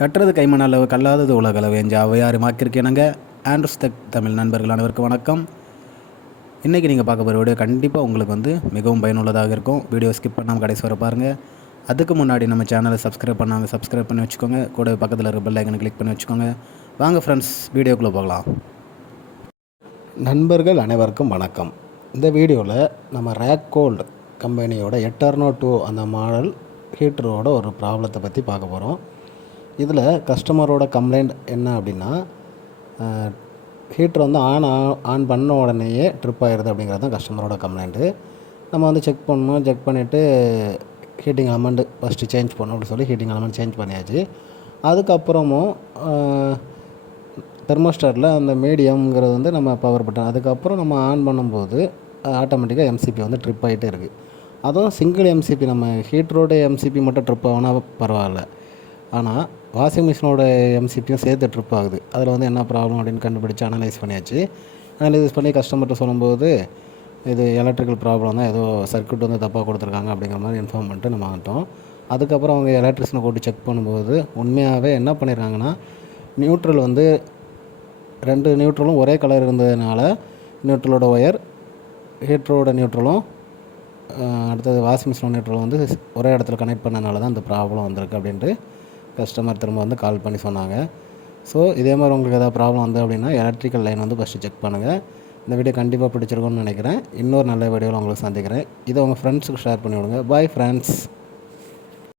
கட்டுறது கைமண் அளவு கல்லாதது உலகளவு என்ற ஔவையாறு மாக்கிருக்கேனுங்க. ஆண்ட்ரூஸ் டெக் தமிழ் நண்பர்கள் அனைவருக்கும் வணக்கம். இன்றைக்கி நீங்கள் பார்க்க போகிற வீடியோ கண்டிப்பாக உங்களுக்கு மிகவும் பயனுள்ளதாக இருக்கும். வீடியோ ஸ்கிப் பண்ணாமல் கடைசி வரை பாருங்கள். அதுக்கு முன்னாடி நம்ம சேனலை சப்ஸ்கிரைப் பண்ணி வச்சுக்கோங்க. கூட பக்கத்தில் இருக்க பெல் ஐக்கனை கிளிக் பண்ணி வச்சுக்கோங்க. வாங்க ஃப்ரெண்ட்ஸ், வீடியோக்குள்ளே போகலாம். நண்பர்கள் அனைவருக்கும் வணக்கம். இந்த வீடியோவில் நம்ம ரேக்கோல்டு கம்பெனியோட எட்டர்னோ 2 அந்த மாடல் ஹீட்டரோட ஒரு ப்ராப்ளத்தை பற்றி பார்க்க போகிறோம். இதில் கஸ்டமரோட கம்ப்ளைண்ட் என்ன அப்படின்னா, ஹீட்ரு ஆன் பண்ண உடனேயே ட்ரிப் ஆகிடுது அப்படிங்கிறது தான் கஸ்டமரோட கம்ப்ளைண்ட்டு. நம்ம செக் பண்ணணும். செக் பண்ணிவிட்டு ஹீட்டிங் எலமெண்ட் ஃபஸ்ட்டு சேஞ்ச் பண்ணணும் அப்படின்னு சொல்லி ஹீட்டிங் எலமெண்ட் சேஞ்ச் பண்ணியாச்சு. அதுக்கப்புறமும் தெர்மோஸ்டாட்டில் அந்த மீடியம்ங்கிறது நம்ம பவர் பட்டன் அதுக்கப்புறம் நம்ம ஆன் பண்ணும்போது ஆட்டோமேட்டிக்காக எம்சிபி ட்ரிப் ஆகிட்டே இருக்குது. அதுவும் சிங்கிள் எம்சிபி, நம்ம ஹீட்டரோட எம்சிபி மட்டும் ட்ரிப் ஆகுனா பரவாயில்ல. ஆனால் வாஷிங் மிஷினோட எம்சிபியும் சேர்த்து ட்ரிப் ஆகுது. அதில் என்ன ப்ராப்ளம் அப்படின்னு கண்டுபிடிச்சி அனலைஸ் பண்ணியாச்சு. அனலைஸ் பண்ணி கஸ்டமர்கிட்ட சொல்லும்போது இது எலக்ட்ரிக்கல் ப்ராப்ளம் தான், ஏதோ சர்க்யூட் தப்பாக கொடுத்துருக்காங்க அப்படிங்கிற மாதிரி இன்ஃபார்ம் பண்ணிட்டு நம்ம வந்துட்டோம். அதுக்கப்புறம் அவங்க எலக்ட்ரிஷனை கூட்டி செக் பண்ணும்போது உண்மையாகவே என்ன பண்ணியிருக்காங்கன்னா, நியூட்ரல் 2 நியூட்ரலும் ஒரே கலர் இருந்ததுனால நியூட்ரலோட ஒயர் ஹீட்டரோட நியூட்ரலும் அடுத்தது வாஷிங் மிஷினோட நியூட்ரலும் ஒரே இடத்துல கனெக்ட் பண்ணனால தான் இந்த ப்ராப்ளம் வந்திருக்கு அப்படின்ட்டு கஸ்டமர் திரும்ப கால் பண்ணி சொன்னாங்க. ஸோ இதே மாதிரி உங்களுக்கு ஏதாவது ப்ராப்ளம் அப்படின்னா எலக்ட்ரிக்கல் லைன் ஃபஸ்ட்டு செக் பண்ணுங்கள். இந்த வீடியோ கண்டிப்பாக பிடிச்சிருக்கும்னு நினைக்கிறேன். இன்னொரு நல்ல வீடியோவில் உங்களுக்கு சந்திக்கிறேன். இதை உங்கள் ஃப்ரெண்ட்ஸுக்கு ஷேர் பண்ணி விடுங்க. Bye friends.